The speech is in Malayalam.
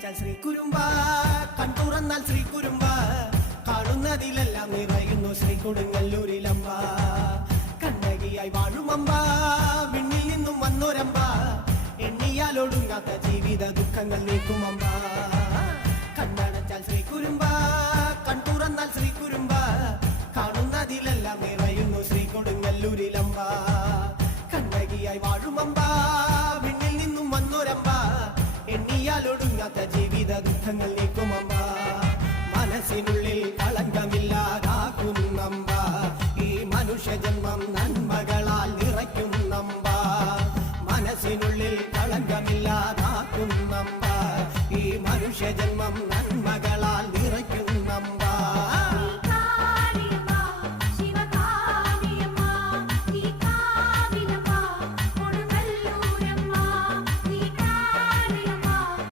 കണ്ണടച്ചാൽ ശ്രീ കുരുമ്പ, കൺതുറന്നാൽ ശ്രീ കുരുമ്പ, കാണുന്നതിലെല്ലാം നിറയുന്നു ശ്രീ കൊടുങ്ങല്ലൂരിലമ്പ. കണ്ണകിയായി വാഴുമമ്പ, വിണ്ണിൽ നിന്നും വന്നൊരമ്പ, എണ്ണിയാലൊടുങ്ങാത്ത ജീവിത ദുഃഖങ്ങൾ നീക്കുമമ്പ. കണ്ണടച്ചാൽ ശ്രീ കുരുമ്പ, കൺതുറന്നാൽ ശ്രീ കുരുമ്പ, കാണുന്നതിലെല്ലാം നിറയുന്നു ശ്രീ കൊടുങ്ങല്ലൂരിലമ്പ. കണ്ണകിയായി വാഴുമമ്പ, വിണ്ണിൽ നിന്നും വന്നൊരമ്പ, എണ്ണിയാലൊടുങ്ങാത്ത ജീവിത ദുഃഖങ്ങൾ നീക്കുമമ്പ. മനസ്സിനുള്ളിൽ കളങ്കമില്ലാതാക്കുന്നമ്പ, ഈ മനുഷ്യജന്മം നന്മകളാൽ നിറയ്ക്കുന്നമ്പ. മനസ്സിനുള്ളിൽ കളങ്കമില്ലാതാക്കുന്നമ്പ, ഈ മനുഷ്യജന്മം